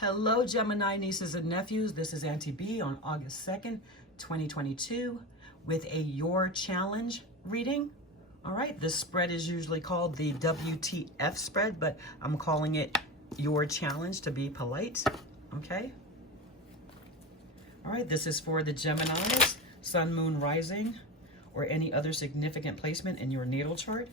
Hello, Gemini nieces and nephews. This is Auntie B on August 2nd, 2022 with a Your Challenge reading. All right, this spread is usually called the WTF spread, but I'm calling it Your Challenge to be polite. Okay. All right, this is for the Geminis, Sun, Moon, Rising, or any other significant placement in your natal chart.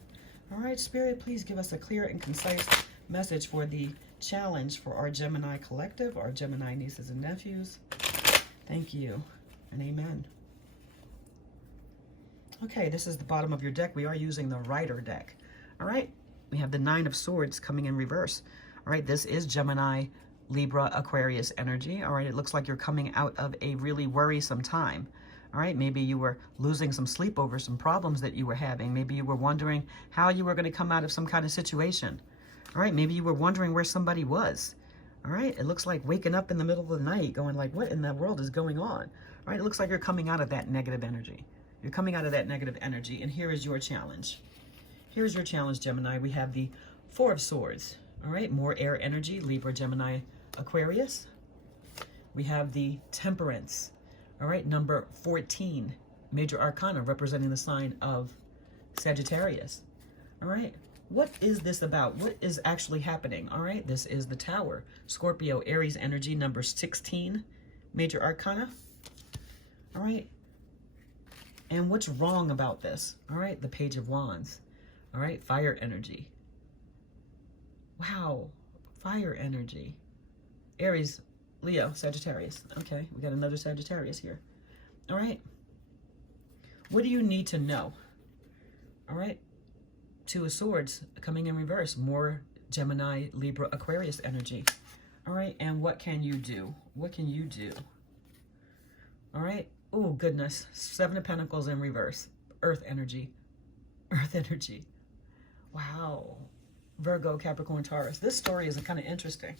All right, Spirit, please give us a clear and concise message for the challenge for our Gemini collective, our Gemini nieces and nephews. Thank you and amen. Okay, this is the bottom of your deck. We are using the Rider deck. All right, we have the Nine of Swords coming in reverse. All right, this is Gemini, Libra, Aquarius energy. All right, it looks like you're coming out of a really worrisome time. All right, maybe you were losing some sleep over some problems that you were having. Maybe you were wondering how you were going to come out of some kind of situation. All right, maybe you were wondering where somebody was. All right, it looks like waking up in the middle of the night going like, what in the world is going on? All right, it looks like you're coming out of that negative energy. You're coming out of that negative energy, and here is your challenge. Here's your challenge, Gemini. We have the Four of Swords. All right, more air energy, Libra, Gemini, Aquarius. We have the Temperance. All right, number 14, major arcana representing the sign of Sagittarius. All right, what is this about? What is actually happening? All right, this is the Tower, Scorpio, Aries energy, number 16, major arcana. All right, and what's wrong about this? All right, the Page of Wands. All right, fire energy. Wow, fire energy. Aries, Leo, Sagittarius. Okay, we got another Sagittarius here. All right. What do you need to know? All right. Two of Swords coming in reverse. More Gemini, Libra, Aquarius energy. All right. And what can you do? What can you do? All right. Oh, goodness. Seven of Pentacles in reverse. Earth energy. Earth energy. Wow. Virgo, Capricorn, Taurus. This story is kind of interesting.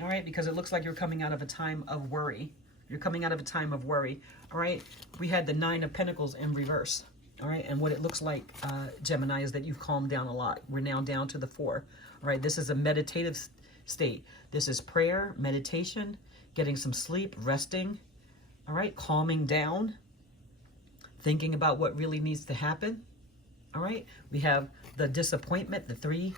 All right, because it looks like you're coming out of a time of worry. You're coming out of a time of worry. All right, we had the Nine of Pentacles in reverse. All right, and what it looks like, Gemini, is that you've calmed down a lot. We're now down to the Four. All right, this is a meditative state. This is prayer, meditation, getting some sleep, resting. All right, calming down, thinking about what really needs to happen. All right, we have the disappointment, the three.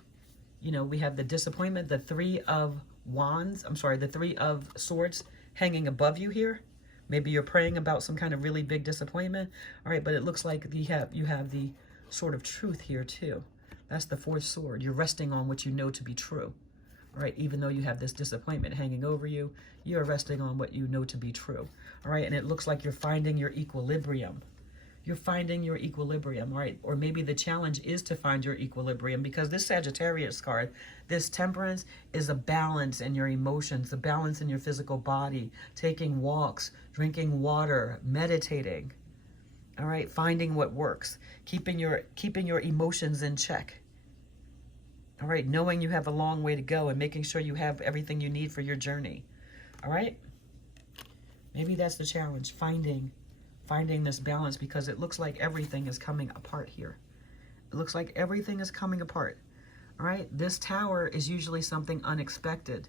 You know, we have the disappointment, the Three of Wands, the Three of Swords hanging above you here. Maybe you're praying about some kind of really big disappointment. All right, but it looks like you have the Sword of Truth here too. That's the fourth sword. You're resting on what you know to be true. All right, even though you have this disappointment hanging over you, you're resting on what you know to be true. All right, and it looks like you're finding your equilibrium. You're finding your equilibrium, all right? Or maybe the challenge is to find your equilibrium, because this Sagittarius card, this Temperance, is a balance in your emotions, a balance in your physical body, taking walks, drinking water, meditating, all right? Finding what works, keeping your emotions in check, all right? Knowing you have a long way to go and making sure you have everything you need for your journey, all right? Maybe that's the challenge, finding this balance, because it looks like everything is coming apart here. It looks like everything is coming apart. All right, this Tower is usually something unexpected.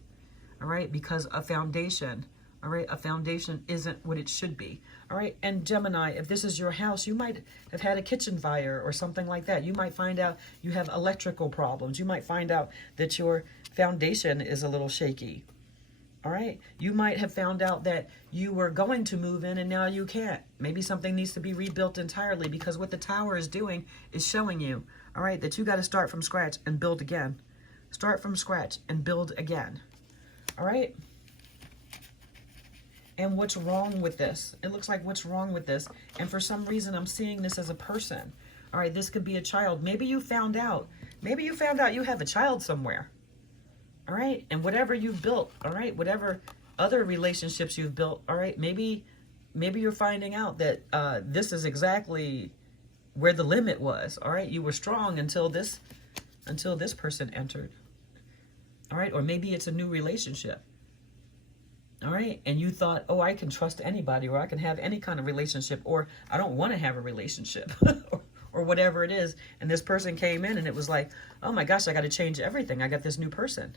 All right, because a foundation, all right, a foundation isn't what it should be. All right, and Gemini, if this is your house, you might have had a kitchen fire or something like that. You might find out you have electrical problems. You might find out that your foundation is a little shaky. All right, you might have found out that you were going to move in and now you can't. Maybe something needs to be rebuilt entirely, because what the Tower is doing is showing you, all right, that you got to start from scratch and build again. Start from scratch and build again. All right. And what's wrong with this? It looks like what's wrong with this. And for some reason, I'm seeing this as a person. All right, this could be a child. Maybe you found out you have a child somewhere. All right, and whatever you've built, all right, whatever other relationships you've built, all right, maybe you're finding out that this is exactly where the limit was. All right, you were strong until this person entered. All right, or maybe it's a new relationship. All right, and you thought, oh, I can trust anybody, or I can have any kind of relationship, or I don't want to have a relationship, or whatever it is. And this person came in and it was like, oh my gosh, I got to change everything. I got this new person.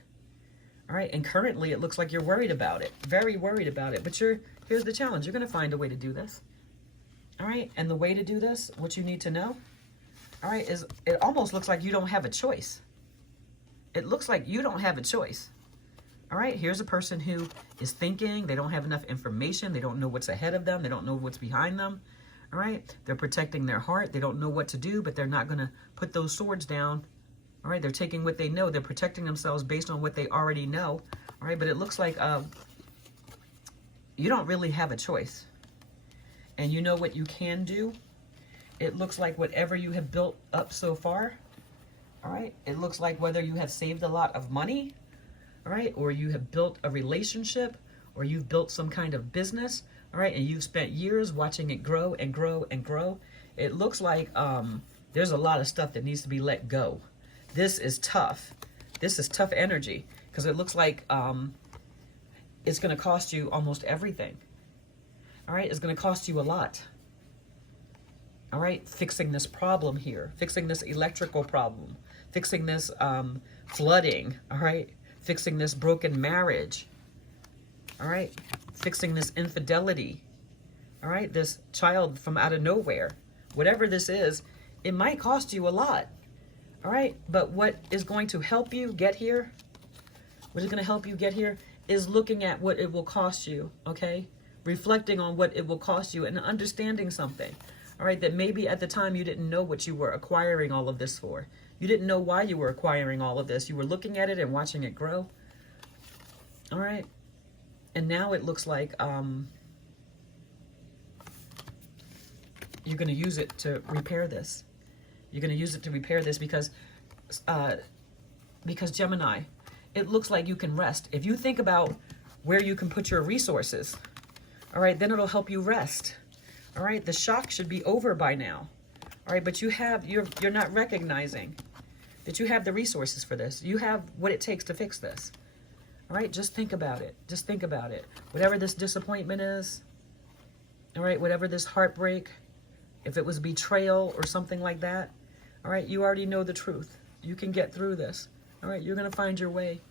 All right, and currently it looks like you're worried about it, very worried about it. But here's the challenge. You're going to find a way to do this. All right, and the way to do this, what you need to know, all right, is it almost looks like you don't have a choice. It looks like you don't have a choice. All right, here's a person who is thinking. They don't have enough information. They don't know what's ahead of them. They don't know what's behind them. All right, they're protecting their heart. They don't know what to do, but they're not going to put those swords down. All right, they're taking what they know. They're protecting themselves based on what they already know. All right, but it looks like you don't really have a choice. And you know what you can do? It looks like whatever you have built up so far, all right, it looks like whether you have saved a lot of money, all right, or you have built a relationship, or you've built some kind of business, all right, and you've spent years watching it grow and grow and grow. It looks like there's a lot of stuff that needs to be let go. This is tough. This is tough energy because it looks like it's going to cost you almost everything. All right, it's going to cost you a lot. All right, fixing this problem here, fixing this electrical problem, fixing this flooding, all right, fixing this broken marriage, all right, fixing this infidelity, all right, this child from out of nowhere, whatever this is, it might cost you a lot, all right, but what is going to help you get here, what is going to help you get here is looking at what it will cost you, okay, reflecting on what it will cost you and understanding something. All right, that maybe at the time you didn't know what you were acquiring all of this for. You didn't know why you were acquiring all of this. You were looking at it and watching it grow. All right. And now it looks like you're going to use it to repair this. You're going to use it to repair this because Gemini, it looks like you can rest. If you think about where you can put your resources, all right, then it'll help you rest. All right, the shock should be over by now. All right, but you're not recognizing that you have the resources for this. You have what it takes to fix this. All right, just think about it. Just think about it. Whatever this disappointment is, all right, whatever this heartbreak, if it was betrayal or something like that, all right, you already know the truth. You can get through this. All right, you're going to find your way.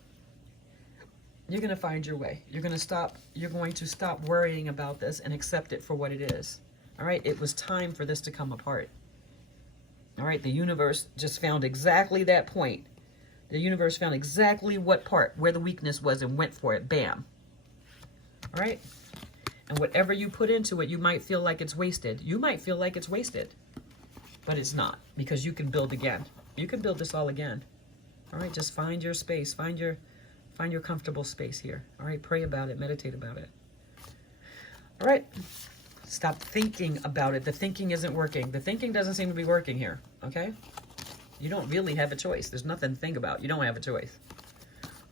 You're going to find your way. You're going to stop worrying about this and accept it for what it is. All right, it was time for this to come apart. All right, the universe just found exactly that point. The universe found exactly what part, where the weakness was and went for it. Bam. All right, and whatever you put into it, you might feel like it's wasted. You might feel like it's wasted, but it's not because you can build again. You can build this all again. All right, just find your space. Find your comfortable space here. All right, pray about it, meditate about it. All right, stop thinking about it. The thinking isn't working. The thinking doesn't seem to be working here, okay? You don't really have a choice. There's nothing to think about. You don't have a choice,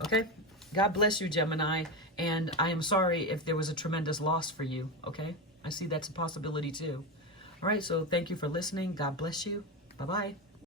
okay? God bless you, Gemini, and I am sorry if there was a tremendous loss for you, okay? I see that's a possibility too. All right, so thank you for listening. God bless you. Bye-bye.